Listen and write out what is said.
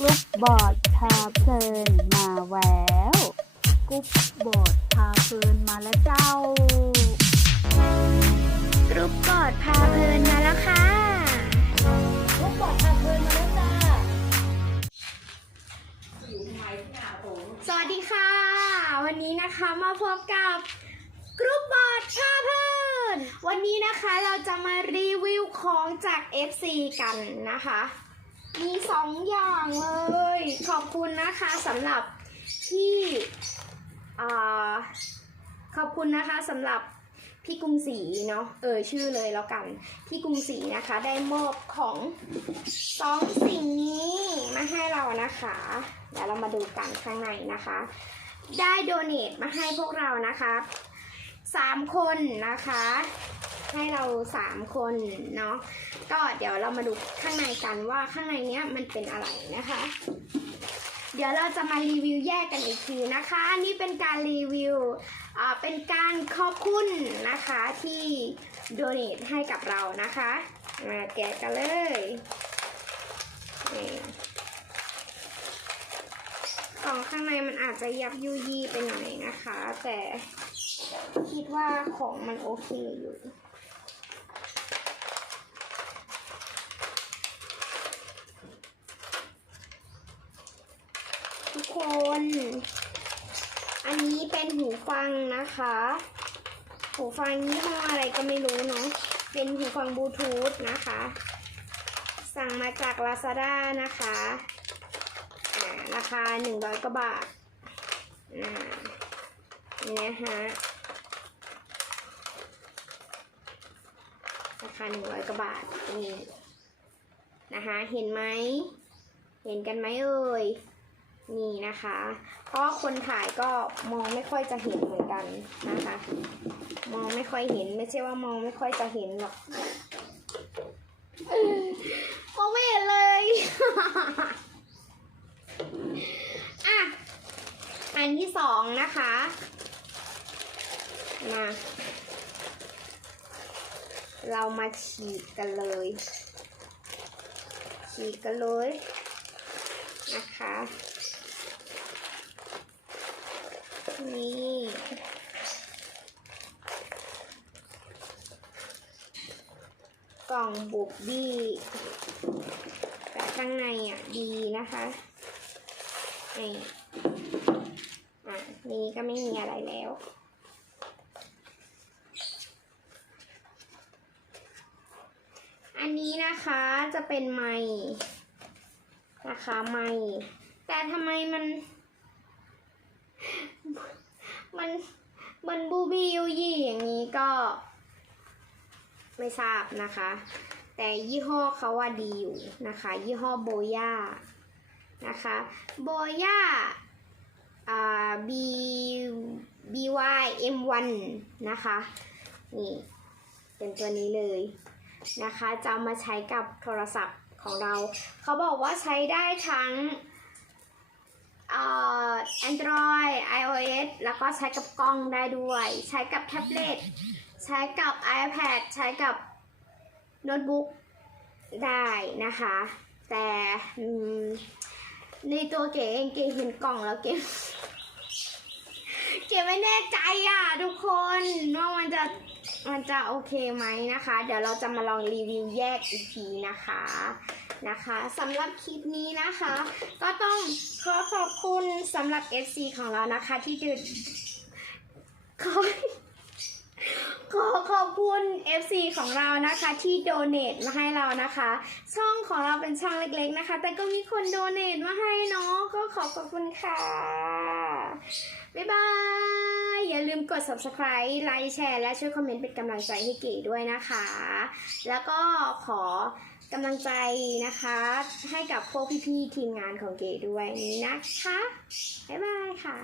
กรุ๊ปบอร์ดพาเพลินมาแล้วกรุ๊ปบอร์ดพาเพลินมาแล้วเจ้ากรุ๊ปบอร์ดพาเพลินมาแล้วค่ะกรุ๊ปบอร์ดพาเพลินมาแล้วจ้าสวัสดีค่ะ วันนี้นะคะมาพบกับกรุ๊ปบอร์ดพาเพลินวันนี้นะคะเราจะมารีวิวของจาก FC กันนะคะ มีสองอย่างเลย ขอบคุณนะคะสำหรับที่ขอบคุณนะคะสำหรับพี่กรุงศรีเนาะเออชื่อเลยแล้วกัน พี่กรุงศรีนะคะ ได้มอบของสองสิ่งนี้มาให้เรานะคะเดี๋ยวเรามาดูกันข้างในนะคะ ได้โดเนทมาให้พวกเรานะคะสามคนนะคะ ให้เราสามคนเนาะก็เดี๋ยวเรามาดูข้างในกันว่าข้างในเนี้ยมันเป็นอะไรนะคะ เดี๋ยวเราจะมารีวิวแยกกันอีกทีนะคะนี่เป็นการรีวิวอ่าเป็นการขอบคุณนะคะที่โดเนทให้กับเรานะคะ มาแกะกันเลยนี่กล่องข้างในมันอาจจะยับยุยี่ไปหน่อยนะคะ แต่คิดว่าของมันโอเคอยู่ ทุกคน อันนี้เป็นหูฟังนะคะ หูฟังยี่ห้ออะไรก็ไม่รู้เนาะ เป็นหูฟังบลูทูธนะคะ สั่งมาจาก Lazada นะคะอ่าราคา100กว่าบาทอ่านี่นะคะราคา100กว่าบาทนี่นะคะ เห็นไหม เห็นกันไหมเอ่ย นี่นะคะ เพราะคนถ่ายก็มองไม่ค่อยจะเห็นเหมือนกันนะคะ มองไม่ค่อยเห็นไม่ใช่ว่ามองไม่ค่อยจะเห็นหรอกเออมองไม่เห็นเลยอะอันที่สองนะคะ มา เรามาฉีกกันเลย ฉีกกันเลยนะคะ นี่กล่องบุกบี้แต่ข้างในอะดีนะคะนี่อะนี่ก็ไม่มีอะไรแล้วอันนี้นะคะจะเป็นไม้นะคะไม้แต่ทำไมมัน มันมันบูบี้ยูยี่อย่างนี้ก็ ไม่ทราบนะคะ แต่ยี่ห้อเขาว่าดีอยู่นะคะ ยี่ห้อโบย่านะคะโบย่าอ่า B BY M1 นะคะนี่เป็นตัวนี้เลยนะคะจะมาใช้กับโทรศัพท์ของเรา เขาบอกว่าใช้ได้ทั้ง Android iOS แล้วก็ใช้กับกล้องได้ด้วย ใช้กับแท็บเล็ต ใช้กับ iPad ใช้กับโน้ตบุ๊กได้นะคะ แต่ในตัวเก๋เองเก๋เห็นกล่องแล้วเก๋เก๋ไม่แน่ใจอะทุกคนว่ามันจะมันจะโอเคไหมนะคะ เดี๋ยวเราจะมาลองรีวิวแยกอีกทีนะคะ นะคะสำหรับคลิปนี้นะคะ ก็ต้องขอขอบคุณสำหรับ FC ของเรานะคะ ที่จะขอขอขอบคุณ FC ของเรานะคะที่โดเน a t มาให้เรานะคะ ช่องของเราเป็นช่องเล็กๆนะคะ แต่ก็มีคนโดเน a t มาให้เนาะก็ขอขอบคุณค่ะ บ๊ายบาย อย่าลืมกด subscribe ไลค์แชร์และช่วยคอมเมนต์เป็นกำลังใจให้เก๋ด้วยนะคะ แล้วก็ขอ กำลังใจนะคะ ให้กับพวกพี่ๆทีมงานของเก๋ด้วยนะคะ บ๊ายบายค่ะ